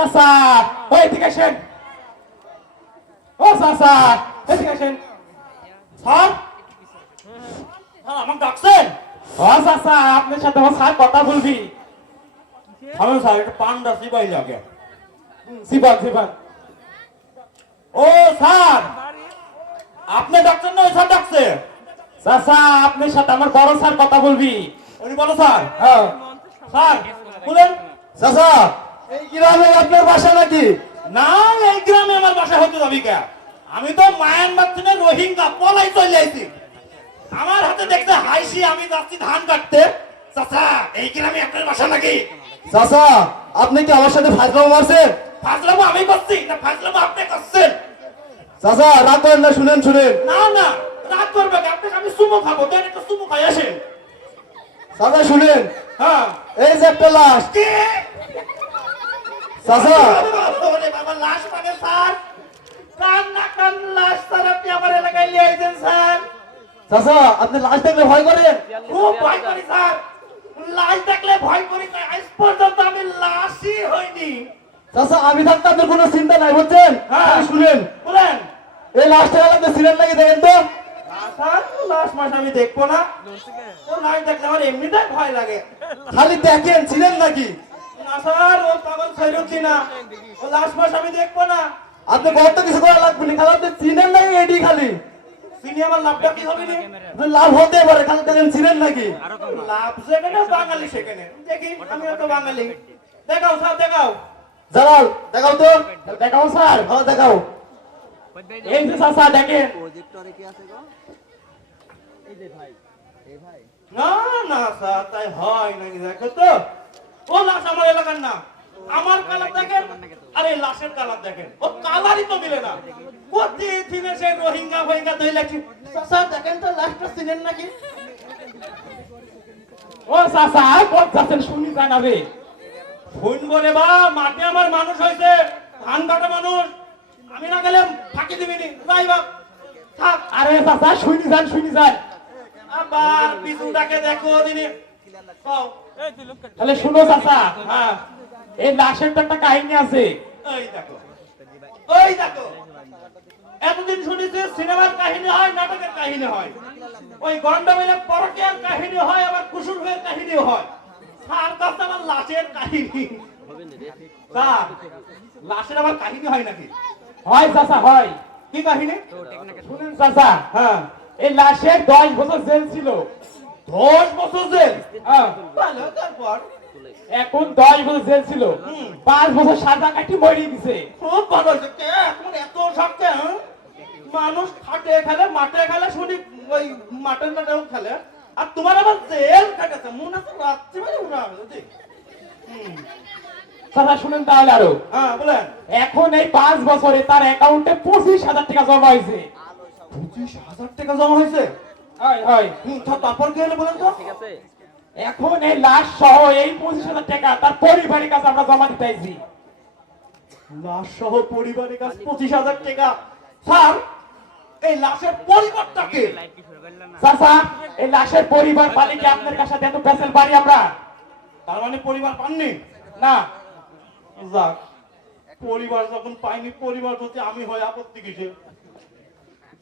চাচা ওই দিকে আসেন। ও চাচা এদিকে আসেন। স্যার? আমাকে ডাকছেন? ও চাচা আপনার সাথে আমার স্যার কথা বলবি। আমি স্যার, একটা পান্ডা সিপাই লাগে। জীবন জীবন ও, স্যার, আপনি ডাকছেন না, ওই স্যার ডাকছে। চাচা আপনার সাথে আমার বড় স্যার কথা বলবি। উনি বলো, স্যার। হ্যাঁ। স্যার, বলেন। চাচা এই গ্রামে আপনার বাসা নাকি? না এই গ্রামে আমার বাসা হতে যাবি কে আমি তো মায়ানমার থেকে রোহিঙ্গা পলাই চলে আইছি। আমার হাতে দেখতে হাইসি আমি যাচ্ছি ধান কাটতে। চাচা এই গ্রামে আপনার বাসা নাকি? চাচা আপনি কি আমার সাথে ফাজলাম মারছেন? ফাজলামো আমি করছি না ফাজলামো আপনি করছেন? চাচা রাগ করেন না শুনেন শুনেন। না না রাগ করবে আপনাকে আমি সুমো খাব দেন একটা সুমো খাই আসেন। চাচা শুনেন। হ্যাঁ। এই যে একটা লাশ। চাচা। বাবা লাশ মানে স্যার? কান না কান লাশ স্যার আপনি আমার এলাকায় নিয়ে আইছেন স্যার। চাচা আপনি লাশ দেখলে ভয় করেন? খুব ভয় করি স্যার। লাশ দেখলে ভয় করি না আজ পর্যন্ত আমি লাশই হইনি। চাচা আমি থাকতে আপনার কোনো চিন্তা নাই বুঝছেন? হ্যাঁ। শুনেন। বলেন এই লাশটা লাগবে সিলেন নাকি দেখেন তো? লাশ মাস আমি দেখব না। ও লাশ দেখলে আমার এমনিতেই ভয় লাগে। খালি দেখেন ছিলেন নাকি? না ও পাগল খৈরুচ্ছি না ও লাশ মাস আমি দেখব না। আপনি কত কিছু করা লাগবে না খালি আপনি চিনেন নাকি এটি খালি? চিনি আমার লাভটা কি হবে রে লাভ হতে পারে খালি দেখেন ছিলেন নাকি? লাভ সেখানে বাঙালি সেখানে। দেখি আমিও তো বাঙালি। দেখাও স্যার দেখাও। জালাল দেখাও তো। দেখাও স্যার হ্যাঁ দেখাও। এই যে চাচা দেখেন। প্রজেক্টরে কি আছে গো এই যে ভাই এই ভাই না না স্যার তাই হয় নাকি? দেখো তো। ও লাশ আমার এলাকার না আমার কালার দেখেন? আরে, লাশের কালার দেখেন। ও কালারই তো দিলে না। প্রতিদিনে সেই রোহিঙ্গা ফোহিঙ্গা ধরে লাগছে স্যার দেখেন তো লাশটা চিনেন নাকি? ও চাচা কোন চাচেন শুনি জানাবে শুনব রে বা, মাঠে আমার মানুষ হয়েছে, ধান কাটা মানুষ। আমি না গেলে ফাঁকি দিবিনি যাই বাপ। থাক। আরে চাচা, শুনি যান শুনি যান আবার পিছুটাকে দেখো দিনে। তাহলে শুনো চাচা। হ্যাঁ। এই লাশের তো একটা কাহিনী আছে। ওই দেখো। এতদিন শুনেছি সিনেমার কাহিনী হয় নাটকের কাহিনী হয়। ওই গন্ডমিলে পরকের কাহিনী হয় আবার কুসুর হয়ে কাহিনী হয়। তার কাছে আমার লাশের কাহিনী। লাশের আবার কাহিনী হয় নাকি? হয় চাচা হয়। কি কাহিনী? শুনেন চাচা। হ্যাঁ। এই লাশের দশ বছর জেল ছিল। দশ বছর জেল। ভালো তারপর এখন দশ বছর জেল ছিল। পাঁচ বছর সাজা কাটি মরিয়ে দিছে। খুব ভালো হয়েছে এখন এত শক্ত হ্যাঁ? মানুষ খাটে খেলে মাঠে খেলে শুনি ওই মাটন টাটেও খেলে। আর তোমার আবার জেল কাটেছে মনে আছে? রাত্রি বেলা উড়া হলো দেখ। হুম, চাচা শুনেন তাহলে আরও। হ্যাঁ বলেন। এখন এই পাঁচ বছরে তার অ্যাকাউন্টে পঁচিশ হাজার টাকা জমা হয়েছে। পঁচিশ হাজার টাকা জমা হয়েছে? হয় হয় তারপর কি হলো বলেন তো? এখন এই লাশ সহ এই পঁচিশ হাজার টাকা তার পরিবারের কাছে আমরা জমা দিতে আইছি লাশ সহ পরিবারের কাছে পঁচিশ হাজার টাকা। স্যার এই লাশের পরিবারটাকে চাচা এই লাশের পরিবার পালি কি আপনার কাছে? এত পেছেল বাড়ি আমরা। তার মানে পরিবার পাননি? না। যাক পরিবার যখন পাইনি পরিবার প্রতি আমি হয় আপত্তি কিসে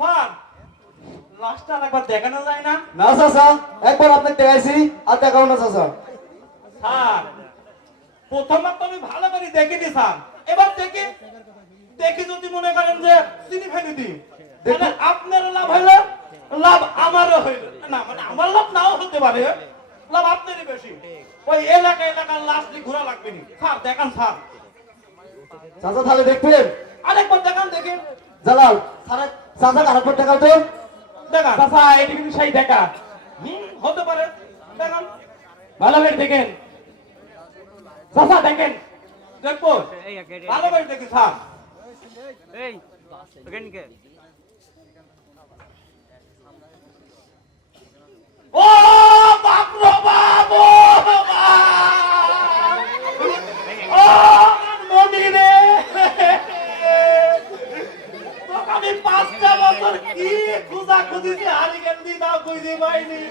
স্যার লাশটা একবার দেখানো যায় না। না চাচা একবার আপনার টেকাইছি আর দেখাও না চাচা। স্যার প্রথমবার তো আমি ভালো করে দেখিনি স্যার। এবার দেখি দেখি যদি মনে করেন যে চিনি ফেলে দিই। তাহলে আপনারও লাভ হইল লাভ আমারও হইল। না মানে আমার লাভ নাও হতে পারে। লাভ আপনারই বেশি। ওই এলাকা এলাকার নিয়ে ঘোরা লাগবে নি। স্যার দেখান স্যার। চাচা তাহলে দেখবেন। আরেকবার দেখান দেখেন জালাল সারা চাচা আরেকবার দেখাও তো। দেখান। চাচা এটা কিন্তু সেই দেখা। হুম, হতে পারে। দেখান। ভালো করে দেখেন। চাচা দেখেন। দেখব। ভালো করে দেখি স্যার এই ওখানে কে। ও বাপ রে বাপ ও বাপ! খুঁজে পাইনি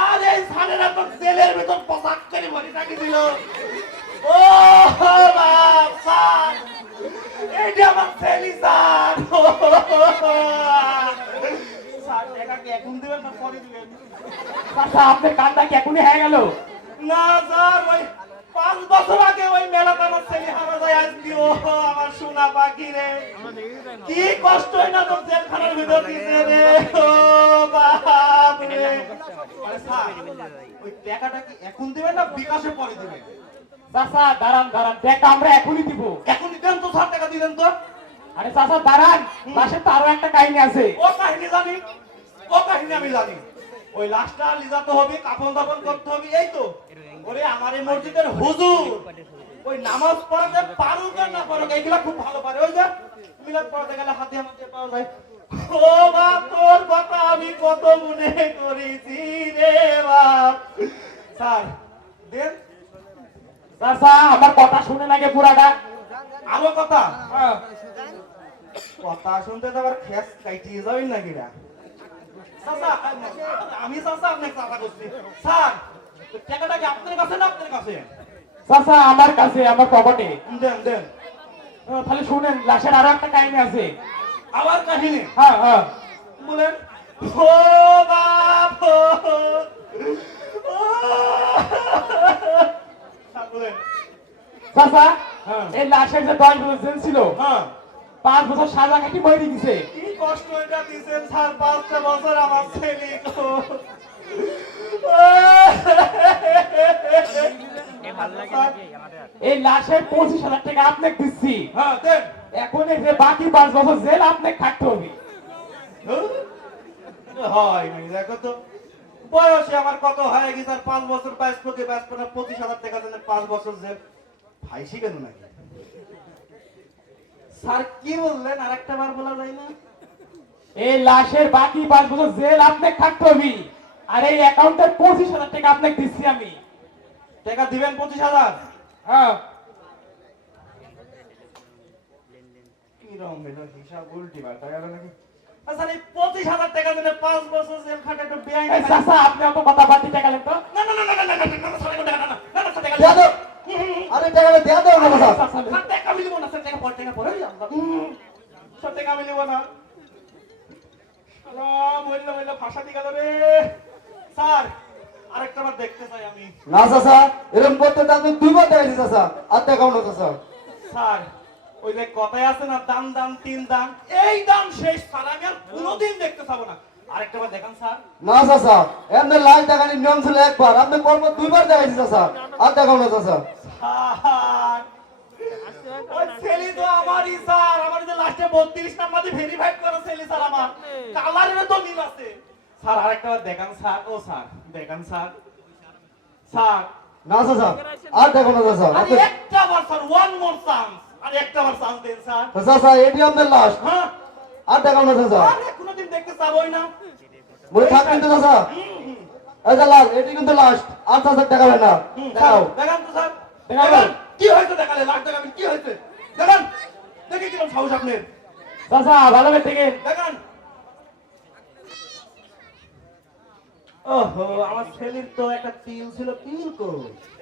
আর এই সারেরা তো জেলের ভেতর পোশাক করে ভরে থাকি দিল ও বাপ আমার ছেলি স্যার। কি এখন দেবেন না হয়ে গেল? না স্যার পাঁচ বছর আগে ওই মেলাতে আমার ছেলে হারা যায় আজকে ও আমার সোনা পাখি তোর জেলখানার ভিতর দিছে রে? ওই টাকাটা কি এখন দিবেন না বিকাশে পরে দিবেন? চাচা দাঁড়ান দাঁড়ান টাকা আমরা এখনই দিব। এখন দিবেন তো স্যার টাকা দিবেন তো। আরে চাচা দাঁড়ান পাশে তো আরও একটা কাহিনী আছে। ও কাহিনী জানি ও কাহিনী আমি জানি। ওই লাশটা লিজাতে হবে কাফন দাফন করতে হবে এই তো। ওরে আমার এই মসজিদের হুজুর। ওই নামাজ পড়াতে পারুক না পারুক এইগুলা খুব ভালো পারে। ওই যে মিলাদ পড়াতে গেলে হাতে হাতে পাওয়া যায়। ও তোর কথা আমি কত মনে করেছি রে বাপ। স্যার দেন। আমার কথা শুনে লাগে পুরাটা। আরও কথা? হ্যাঁ। কথা শুনতে তো আবার খেস কাইটিয়ে যাবেন নাকি না? আমি চাচা আপনাকে চাচা করছি স্যার টাকাটা কি আপনার কাছে না আপনার কাছে? চাচা আমার কাছে আমার পকেটে দেন দেন। তাহলে শুনেন লাশের আরও একটা কাহিনী আছে। আবার কাহিনী। হ্যাঁ হ্যাঁ। বলেন ও বাপ চাচা হ্যাঁ। এই লাশের যে দশ বছর জেল ছিল হ্যাঁ। পাঁচ বছর সাজা কাটি মরে গেছে। কি কষ্ট এটা দিছেন স্যার পাঁচটা বছর আমার ছেলে তো। এই লাশের পঁচিশ হাজার টাকা আপনাকে দিচ্ছি। হ্যাঁ দেন। এখন যে বাকি পাঁচ বছর জেল আপনাকে থাকতে হবে। হয় নাই দেখো তো। বয়সে আমার কত হয়ে গেছে আর পাঁচ বছর বাইশ লোকে বাইশ পঁচিশ হাজার টাকা দেন পাঁচ বছর ফাইসি কেন নাকি? স্যার কি বললেন? আর একটা বার বলা যায় না? এই লাশের বাকি পাঁচ বছর জেল আপনাকে থাকতে হবে। আর এই অ্যাকাউন্টের পঁচিশ হাজার টাকা আপনাকে দিচ্ছি আমি। টাকা দিবেন পঁচিশ হাজার? হ্যাঁ কিরম হইল হিসাব উল্টি পাল্টা গেল নাকি আচ্ছা এই পঁচিশ হাজার টাকা দিলে পাঁচ বছর জেল খাটে একটু বেআইনি চাচা আপনি অত কথা বাড়তি টাকা লেন তো না না না না না না না না না টাকা না না না না টাকা দেয়া দাও। আরে টাকাটা দেয়া দাও না চাচা স্যার টাকা মিলিব না স্যার টাকা পর টাকা পরে স্যার টাকা মিলিব না শালা, মরলে মরলে ফাঁসা দিয়ে রে স্যার আরেকটা বার দেখতে চাই আমি না চাচা এরকম করতে আমি দুইবার দেখাইছি চাচা আর দেখাও না চাচা স্যার ওই যে কথায় আছে না দান দান তিন দান। এই দান শেষ স্যার আমি আর কোনোদিন দেখতে পাবো না। আরেকটা বার দেখান স্যার। না চাচা এমনি লাল দেখানির নিয়ম ছিল একবার আপনি পরপর দুইবার দেখাইছি চাচা আর দেখাও না স্যার ওই ছেলে তো আমারই স্যার আমার যে লাস্টে বত্রিশ নাম্বার দিয়ে ভেরিফাইড করা ছেলে স্যার আমার। কালারের তো মিল আছে। স্যার আরেকটা বার দেখান স্যার ও স্যার দেখান স্যার। স্যার না চাচা আর দেখো না আপনি একটা বার স্যার ওয়ান মোর চান্স আর একটা বার চান্স দেন স্যার। চাচা এটি আপনার লাস্ট হ্যাঁ। আর দেখাও না চাচা আরে কোনোদিন দেখতে যাবোই না। বলে থাকবেন তো চাচা হুম, হুম, এই যে লাল এটি কিন্তু লাস্ট আর চাচা দেখাবে না। দেখাও। দেখান তো স্যার। দেখান কি হয়েছে দেখালে? লাখ দেখাবেন কি হয়েছে? দেখান। দেখে কিরম সাহস আপনার। চাচা ভালো করে থেকে দেখান। ওহো আমার ছেলের তো একটা তিল ছিল তিল কই?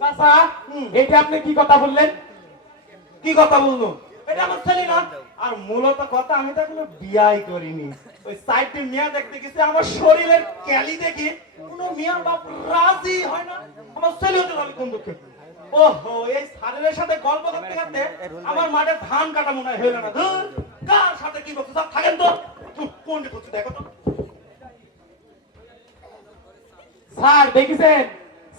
চাচা। এটা আপনি কি কথা বললেন? কি কথা বলল এটা আমার ছেলে না। আর মূলত কথা আমি তো এখনও বিয়াই করিনি। ওই সাইডে মিয়া দেখতে গেছে আমার শরীরের ক্যালি দেখে কোনো মিয়ার বাপ রাজি হয় না। আমার ছেলে হতে আমি কোন দুঃখে? ওহো এই সারের সাথে গল্প করতে করতে আমার মাঠে ধান কাটা মনে হয় হইল না। ধুর, কার সাথে কি করছে থাকেন তো। কোনটা করছে দেখো তো। স্যার দেখেছেন?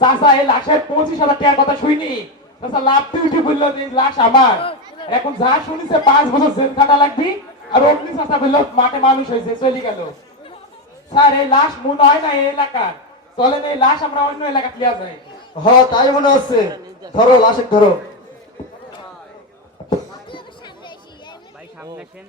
চাচা এই লাশের পঁচিশ হাজার টাকার কথা শুনি চাচা লাভতে উঠে বলল যে লাশ আমার। এখন যা শুনিছে পাঁচ বছর জেল খাটা লাগবি। আর অগ্নি চাচা বলল মাঠে মানুষ হয়েছে চলে গেল। স্যার এই লাশ মনে হয় না এই এলাকার? চলেন এই লাশ আমরা অন্য এলাকা লিয়া যাই। হ তাই মনে হচ্ছে। ধরো লাশের ধরো। ভাই সামনে আসেন।